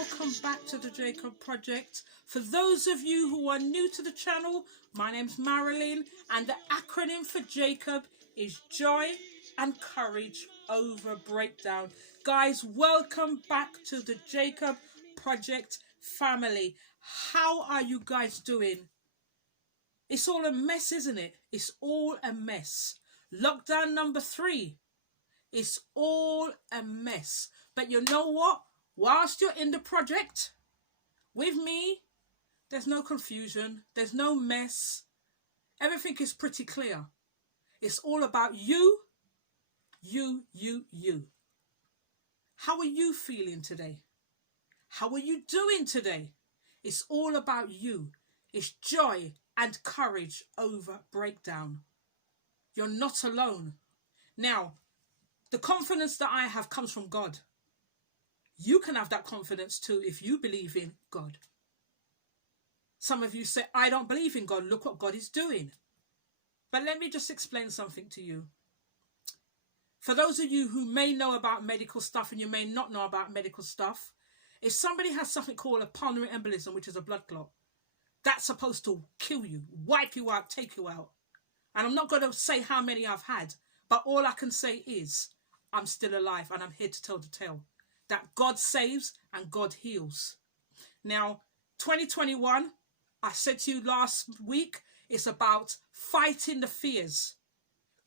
welcome back to the Jacob Project. For those of you who are new to the channel, my name's Marilyn and the acronym for Jacob is Joy and Courage Over Breakdown. Guys, welcome back to the Jacob Project family. How are you guys doing? It's all a mess, isn't it? It's all a mess. Lockdown number 3. It's all a mess. But you know what? Whilst you're in the project with me, there's no confusion. There's no mess. Everything is pretty clear. It's all about you. How are you feeling today? How are you doing today? It's all about you. It's joy and courage over breakdown. You're not alone. Now, the confidence that I have comes from God. You can have that confidence too if you believe in God. Some of you say, I don't believe in God. Look what God is doing. But let me just explain something to you. For those of you who may know about medical stuff and you may not know about medical stuff, if somebody has something called a pulmonary embolism, which is a blood clot, that's supposed to kill you, wipe you out, take you out. And I'm not going to say how many I've had, but all I can say is I'm still alive and I'm here to tell the tale. That God saves and God heals. Now, 2021, I said to you last week, it's about fighting the fears,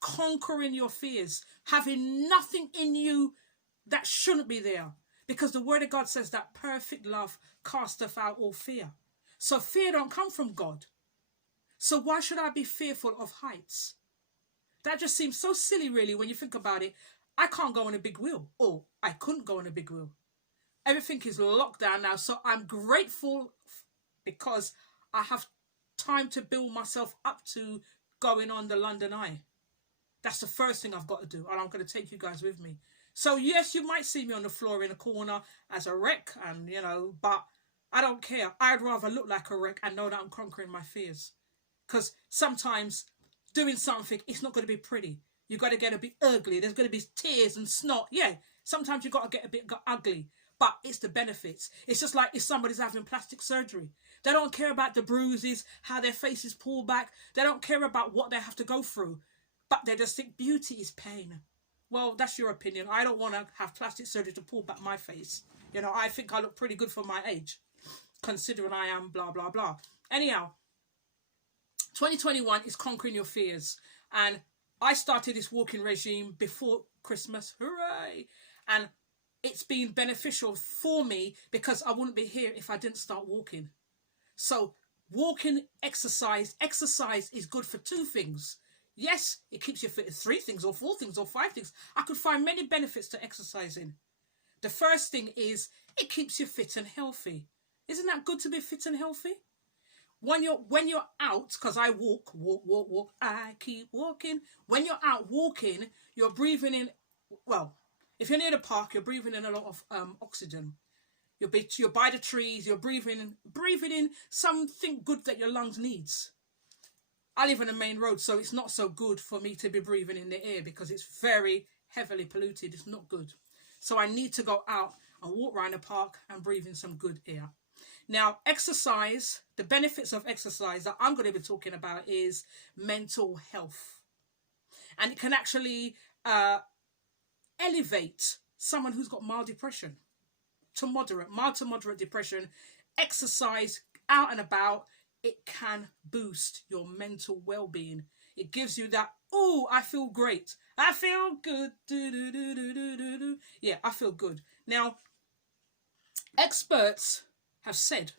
conquering your fears, having nothing in you that shouldn't be there. Because the word of God says that perfect love casteth out all fear. So fear don't come from God. So why should I be fearful of heights? That just seems so silly, really, when you think about it. I can't go on a big wheel, or I couldn't go on a big wheel. Everything is locked down now, so I'm grateful because I have time to build myself up to going on the London Eye. That's the first thing I've got to do, and I'm going to take you guys with me. So yes, you might see me on the floor in a corner as a wreck, and but I don't care. I'd rather look like a wreck and know that I'm conquering my fears. Because sometimes doing something, it's not going to be pretty. You got to get a bit ugly. There's going to be tears and snot. Yeah, sometimes you got to get a bit ugly. But it's the benefits. It's just like if somebody's having plastic surgery. They don't care about the bruises, how their faces pull back. They don't care about what they have to go through. But they just think beauty is pain. Well, that's your opinion. I don't want to have plastic surgery to pull back my face. I think I look pretty good for my age, considering I am blah, blah, blah. Anyhow, 2021 is conquering your fears. And I started this walking regime before Christmas. Hooray! And it's been beneficial for me because I wouldn't be here if I didn't start walking. So walking, exercise is good for 2 things. Yes, it keeps you fit. 3 things or 4 things or 5 things. I could find many benefits to exercising. The first thing is it keeps you fit and healthy. Isn't that good to be fit and healthy? When you're out, because I walk, I keep walking. When you're out walking, you're breathing in, well, if you're near the park, you're breathing in a lot of oxygen. You're by the trees, you're breathing in something good that your lungs needs. I live on a main road, so it's not so good for me to be breathing in the air because it's very heavily polluted. It's not good. So I need to go out and walk around the park and breathe in some good air. Now, exercise, the benefits of exercise that I'm going to be talking about is mental health. And it can actually elevate someone who's got mild depression to mild to moderate depression. Exercise out and about, it can boost your mental well-being. It gives you that, oh, I feel great. I feel good. Yeah, I feel good. Now, experts have said,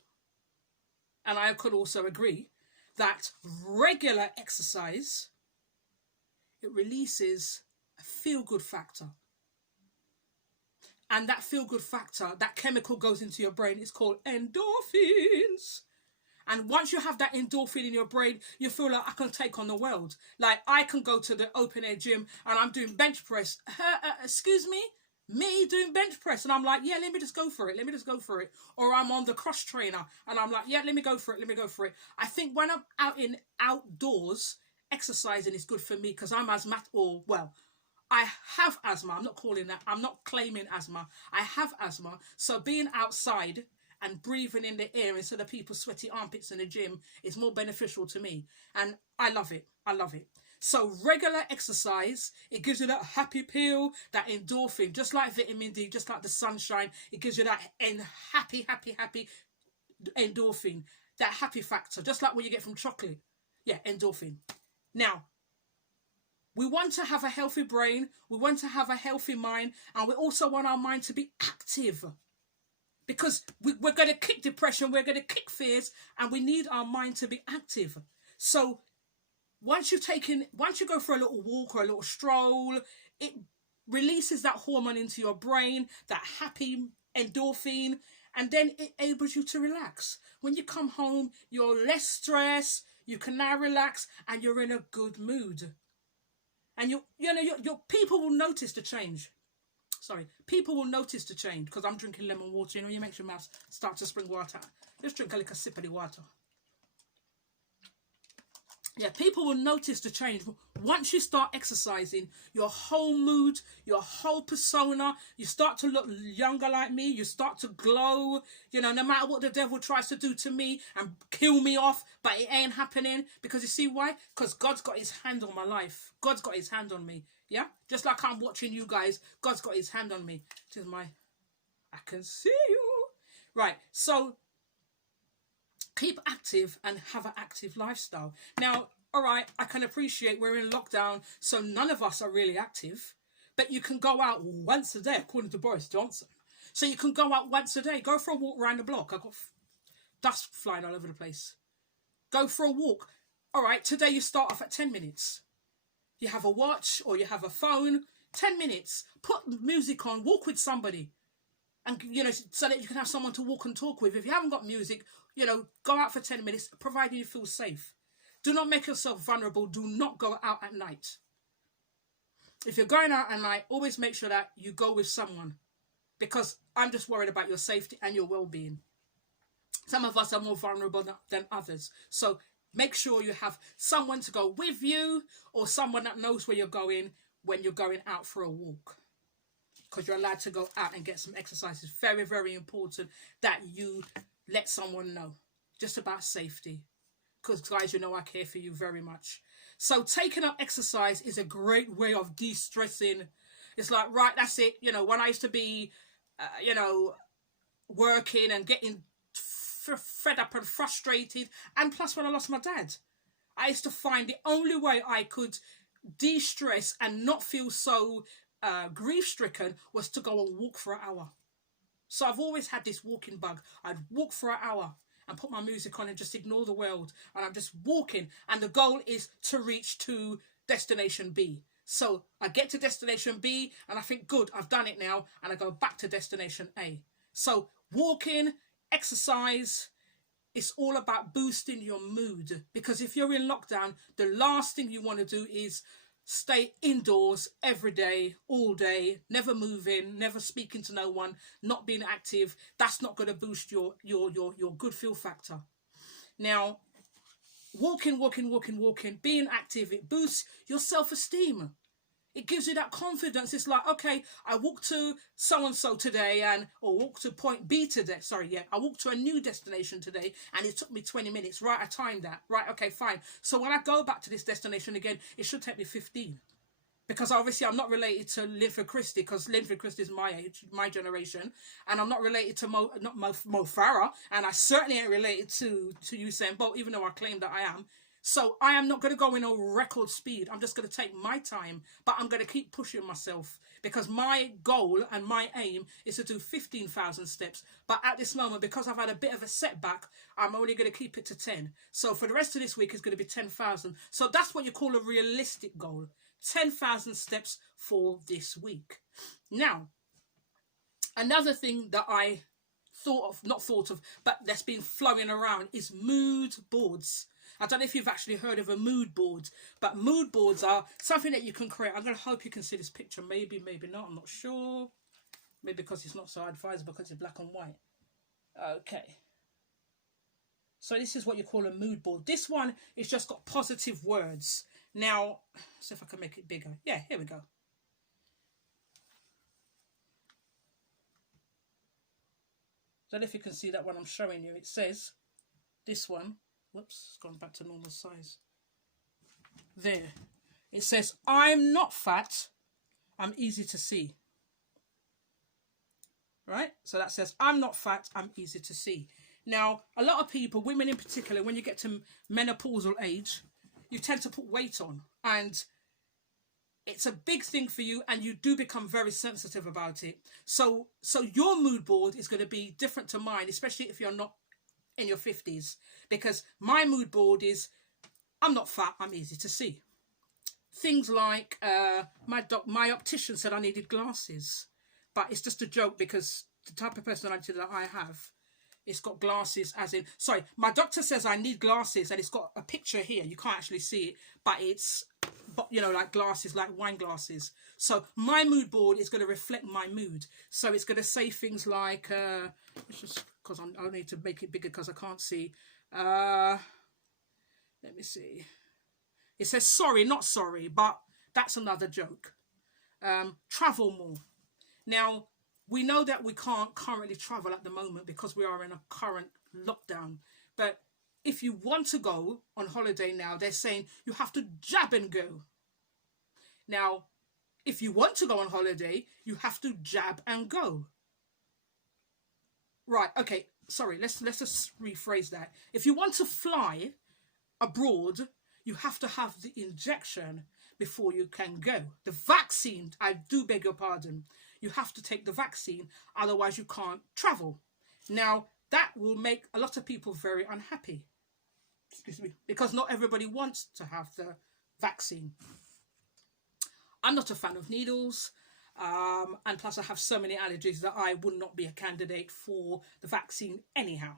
and I could also agree, that regular exercise, it releases a feel-good factor. And that feel-good factor, that chemical goes into your brain. It's called endorphins. And once you have that endorphin in your brain, you feel like I can take on the world. Like I can go to the open-air gym and I'm doing bench press. Excuse me? Me doing bench press, and I'm like, yeah, let me just go for it. Or I'm on the cross trainer and I'm like, yeah, let me go for it. I think when I'm outdoors, exercising is good for me because I'm asthmatic, I have asthma. I'm not calling that. I'm not claiming asthma. I have asthma. So being outside and breathing in the air instead of people's sweaty armpits in the gym is more beneficial to me. And I love it. I love it. So regular exercise, it gives you that happy pill, that endorphin, just like vitamin D, just like the sunshine. It gives you that happy endorphin, that happy factor, just like what you get from chocolate. Yeah, endorphin. Now, we want to have a healthy brain. We want to have a healthy mind. And we also want our mind to be active. Because we're going to kick depression. We're going to kick fears. And we need our mind to be active. So once you go for a little walk or a little stroll, it releases that hormone into your brain, that happy endorphin. And then it enables you to relax. When you come home, you're less stressed. You can now relax. And you're in a good mood. And your people will notice the change. Sorry, people will notice the change because I'm drinking lemon water. You makes your mouth start to spring water. Just drink a little sip of the water. Yeah, people will notice the change. Once you start exercising, your whole mood, your whole persona, you start to look younger like me. You start to glow. No matter what the devil tries to do to me and kill me off, but it ain't happening. Because you see why? Because God's got his hand on my life. God's got his hand on me. Yeah? Just like I'm watching you guys, God's got his hand on me. I can see you. Right, so keep active and have an active lifestyle. Now, all right, I can appreciate we're in lockdown, so none of us are really active. But you can go out once a day, according to Boris Johnson. So you can go out once a day. Go for a walk around the block. I've got dust flying all over the place. Go for a walk. All right, today you start off at 10 minutes. You have a watch or you have a phone. 10 minutes. Put music on. Walk with somebody. And, so that you can have someone to walk and talk with. If you haven't got music, go out for 10 minutes, providing you feel safe. Do not make yourself vulnerable. Do not go out at night. If you're going out at night, always make sure that you go with someone. Because I'm just worried about your safety and your well-being. Some of us are more vulnerable than others. So make sure you have someone to go with you or someone that knows where you're going when you're going out for a walk. Because you're allowed to go out and get some exercise. It's very, very important that you let someone know just about safety. Because, guys, I care for you very much. So taking up exercise is a great way of de-stressing. It's like, right, that's it. When I used to be, working and getting fed up and frustrated. And plus, when I lost my dad, I used to find the only way I could de-stress and not feel so grief-stricken was to go and walk for an hour. So I've always had this walking bug. I'd walk for an hour and put my music on and just ignore the world. And I'm just walking. And the goal is to reach to destination B. So I get to destination B and I think, good, I've done it now. And I go back to destination A. So walking, exercise, it's all about boosting your mood. Because if you're in lockdown, the last thing you want to do is stay indoors every day, all day, never moving, never speaking to no one, not being active. That's not going to boost your good feel factor. Now, walking, being active, it boosts your self-esteem. It gives you that confidence. It's like, okay, I walked to so-and-so today or walked to point B today. I walked to a new destination today and it took me 20 minutes. Right, I timed that. Right, okay, fine. So when I go back to this destination again, it should take me 15. Because obviously I'm not related to Linford Christie because Linford Christie is my age, my generation. And I'm not related to Mo Farah. And I certainly ain't related to Usain Bolt, even though I claim that I am. So I am not going to go in a record speed. I'm just going to take my time, but I'm going to keep pushing myself because my goal and my aim is to do 15,000 steps. But at this moment, because I've had a bit of a setback, I'm only going to keep it to 10. So for the rest of this week, it's going to be 10,000. So that's what you call a realistic goal. 10,000 steps for this week. Now, another thing that I not thought of, but that's been flowing around is mood boards. I don't know if you've actually heard of a mood board, but mood boards are something that you can create. I'm going to hope you can see this picture. Maybe, maybe not. I'm not sure. Maybe because it's not so advisable because it's black and white. Okay. So this is what you call a mood board. This one is just got positive words. Now, see if I can make it bigger. Yeah, here we go. don't know if you can see that when I'm showing you. It says, this one, whoops, it's gone back to normal size. There. It says, I'm not fat, I'm easy to see. Right? So that says, I'm not fat, I'm easy to see. Now, a lot of people, women in particular, when you get to menopausal age, you tend to put weight on. And it's a big thing for you, and you do become very sensitive about it. So your mood board is going to be different to mine, especially if you're not in your 50s. Because my mood board is, I'm not fat, I'm easy to see. Things like my optician said I needed glasses. But it's just a joke, because the type of personality that I have, it's got glasses as in... Sorry, my doctor says I need glasses, and it's got a picture here. You can't actually see it, but it's, you know, like glasses, like wine glasses. So my mood board is going to reflect my mood. So it's going to say things like... it's just because I need to make it bigger because I can't see. Let me see. It says sorry, not sorry, but that's another joke. Travel more. Now, we know that we can't currently travel at the moment because we are in a current lockdown. But if you want to go on holiday now, they're saying you have to jab and go. Now, if you want to go on holiday, you have to jab and go. Right, okay, sorry, let's just rephrase that. If you want to fly abroad, you have to have the injection before you can go. The vaccine, I do beg your pardon. You have to take the vaccine, otherwise you can't travel. Now, that will make a lot of people very unhappy. Excuse me. Because not everybody wants to have the vaccine. I'm not a fan of needles. And plus I have so many allergies that I would not be a candidate for the vaccine anyhow.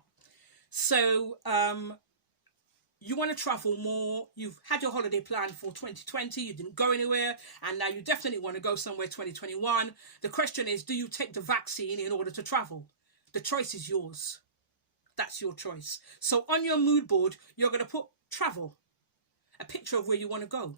So, you want to travel more, you've had your holiday planned for 2020, you didn't go anywhere, and now you definitely want to go somewhere 2021. The question is, do you take the vaccine in order to travel? The choice is yours. That's your choice. So on your mood board, you're going to put travel, a picture of where you want to go.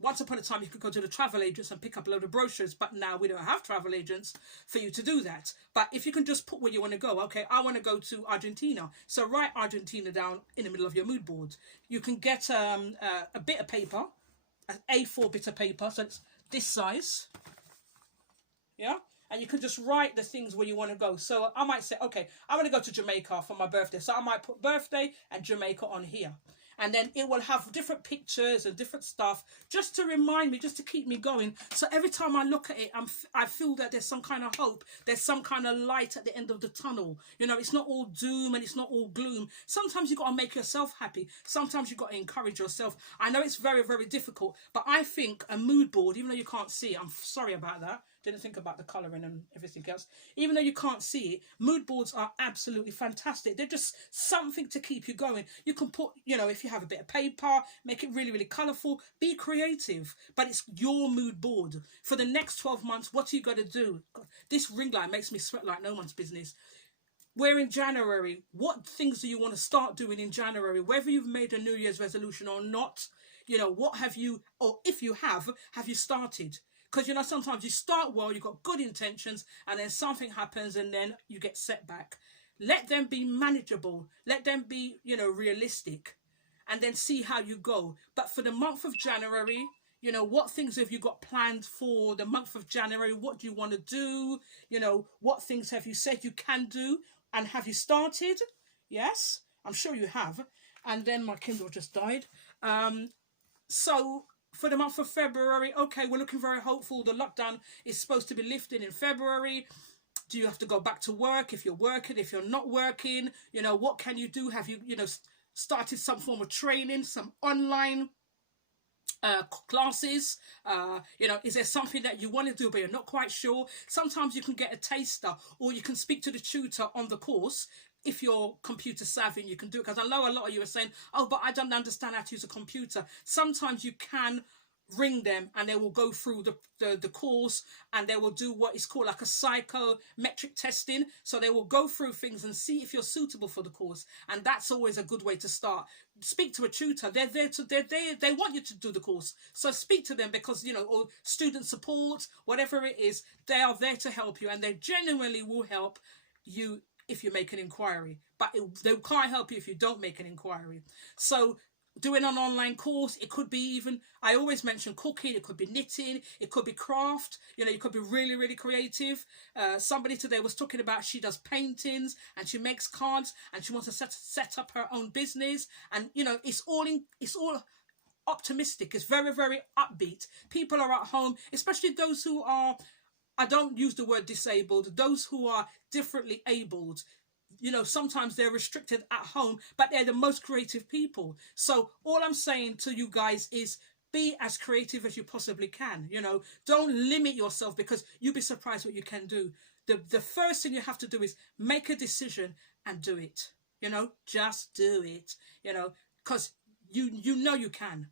Once upon a time, you could go to the travel agents and pick up a load of brochures, but now we don't have travel agents for you to do that. But if you can just put where you want to go, okay, I want to go to Argentina. So write Argentina down in the middle of your mood board. You can get a bit of paper, an A4 bit of paper, so it's this size. Yeah? And you can just write the things where you want to go. So I might say, okay, I want to go to Jamaica for my birthday. So I might put birthday and Jamaica on here. And then it will have different pictures and different stuff just to remind me, just to keep me going. So every time I look at it, I feel that there's some kind of hope. There's some kind of light at the end of the tunnel. You know, it's not all doom and it's not all gloom. Sometimes you've got to make yourself happy. Sometimes you've got to encourage yourself. I know it's very, very difficult, but I think a mood board, even though you can't see it, I'm sorry about that. Didn't think about the colouring and everything else. Even though you can't see it, mood boards are absolutely fantastic. They're just something to keep you going. You can put, you know, if you have a bit of paper, make it really, really colourful. Be creative, but it's your mood board. For the next 12 months, what are you going to do? God, this ring light makes me sweat like no one's business. We're in January. What things do you want to start doing in January? Whether you've made a New Year's resolution or not, you know, what have you, or if you have you started? Because, you know, sometimes you start well, you've got good intentions, and then something happens and then you get set back. Let them be manageable. Let them be, you know, realistic, and then see how you go. But for the month of January, you know, what things have you got planned for the month of January? What do you want to do? You know, what things have you said you can do? And have you started? Yes, I'm sure you have. And then my Kindle just died. So for the month of February, okay, we're looking very hopeful. The lockdown is supposed to be lifted in February. Do you have to go back to work? If you're working, if you're not working, you know, what can you do? Have you, you know, started some form of training, some online classes? You know, is there something that you want to do but you're not quite sure? Sometimes you can get a taster, or you can speak to the tutor on the course. If you're computer savvy, you can do it. Because I know a lot of you are saying, oh, but I don't understand how to use a computer. Sometimes you can ring them and they will go through the course, and they will do what is called like a psychometric testing. So they will go through things and see if you're suitable for the course. And that's always a good way to start. Speak to a tutor. They're there they want you to do the course. So speak to them, because, you know, or student support, whatever it is, they are there to help you, and they genuinely will help you if you make an inquiry, but they can't help you if you don't make an inquiry. So doing an online course, it could be even, I always mention cooking, it could be knitting, it could be craft, you know, you could be really, really creative. Somebody today was talking about she does paintings and she makes cards and she wants to set up her own business. And, you know, it's all optimistic. It's very, very upbeat. People are at home, especially those who are, I don't use the word disabled, those who are differently abled. You know, sometimes they're restricted at home, but they're the most creative people. So all I'm saying to you guys is be as creative as you possibly can. You know, don't limit yourself, because you'll be surprised what you can do. The first thing you have to do is make a decision and do it. You know, just do it, you know, because you know you can.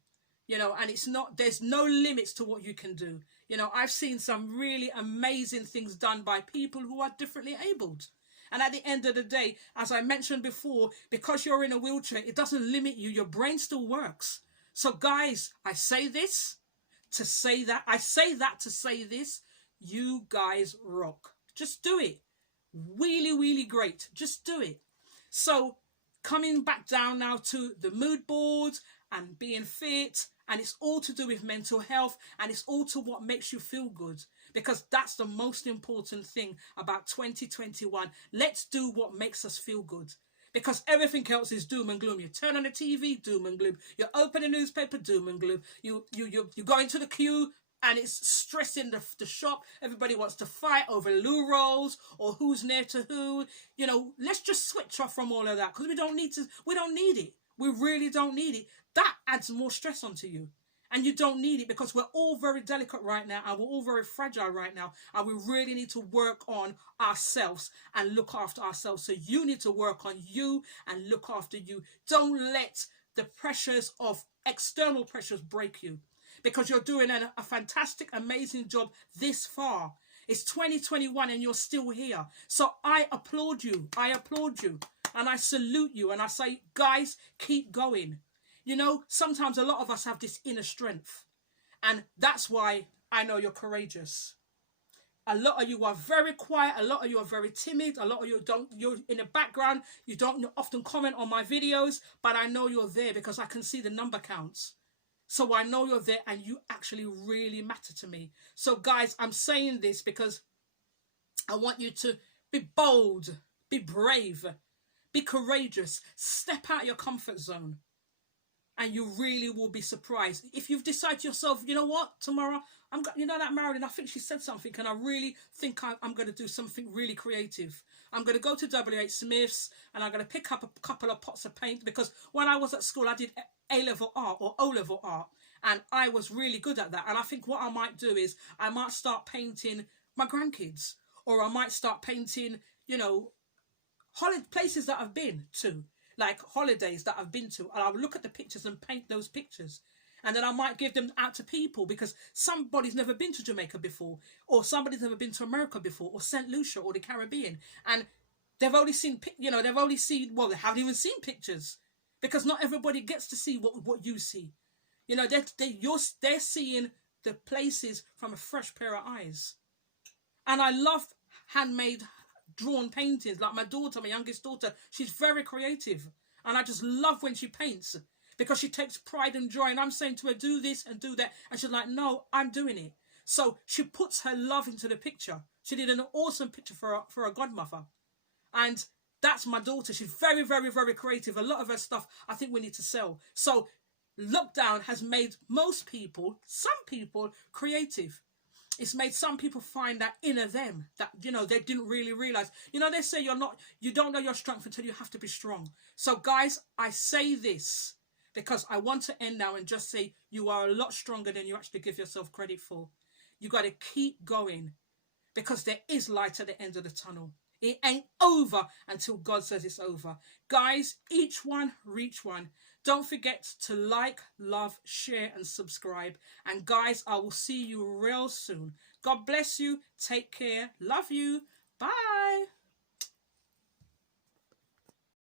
You know, and it's not, there's no limits to what you can do. You know, I've seen some really amazing things done by people who are differently abled. And at the end of the day, as I mentioned before, because you're in a wheelchair, it doesn't limit you. Your brain still works. So guys, I say this to say that. I say that to say this. You guys rock. Just do it. Really, really great. Just do it. So coming back down now to the mood boards and being fit, and it's all to do with mental health, and it's all to what makes you feel good, because that's the most important thing about 2021. Let's do what makes us feel good, because everything else is doom and gloom. You turn on the TV, doom and gloom. You open a newspaper, doom and gloom. You go into the queue and it's stress in the shop. Everybody wants to fight over loo rolls or who's near to who. You know, let's just switch off from all of that, because we don't need it. We really don't need it. That adds more stress onto you. And you don't need it, because we're all very delicate right now, and we're all very fragile right now. And we really need to work on ourselves and look after ourselves. So you need to work on you and look after you. Don't let the pressures of external pressures break you, because you're doing a fantastic, amazing job this far. It's 2021 and you're still here. So I applaud you. I applaud you. And I salute you. And I say, guys, keep going. You know, sometimes a lot of us have this inner strength, and that's why I know you're courageous. A lot of you are very quiet. A lot of you are very timid. A lot of you you're in the background. You don't often comment on my videos, but I know you're there because I can see the number counts. So I know you're there and you actually really matter to me. So guys, I'm saying this because I want you to be bold, be brave, be courageous, step out of your comfort zone. And you really will be surprised if you've decided to yourself, you know what, tomorrow, you know that Marilyn, I think she said something, and I really think I'm going to do something really creative. I'm going to go to WH Smith's and I'm going to pick up a couple of pots of paint, because when I was at school, I did A-level art or O-level art, and I was really good at that. And I think what I might do is I might start painting my grandkids, or I might start painting, you know, places that I've been to, like holidays that I've been to, and I'll look at the pictures and paint those pictures. And then I might give them out to people, because somebody's never been to Jamaica before, or somebody's never been to America before, or St. Lucia, or the Caribbean. And they've only seen, well, they haven't even seen pictures, because not everybody gets to see what you see. You know, they're seeing the places from a fresh pair of eyes. And I love handmade drawn paintings. Like my daughter, my youngest daughter, she's very creative, and I just love when she paints, because she takes pride and joy. And I'm saying to her, do this and do that, and she's like, no, I'm doing it. So she puts her love into the picture. She did an awesome picture for her godmother, and that's my daughter. She's very, very, very creative. A lot of her stuff I think we need to sell. So lockdown has made some people creative. It's made some people find that inner them that, you know, they didn't really realize. You know, they say you don't know your strength until you have to be strong. So guys, I say this because I want to end now and just say you are a lot stronger than you actually give yourself credit for. You got to keep going, because there is light at the end of the tunnel. It ain't over until God says it's over. Guys, each one reach one. Don't forget to like, love, share and subscribe. And guys, I will see you real soon. God bless you. Take care. Love you. Bye.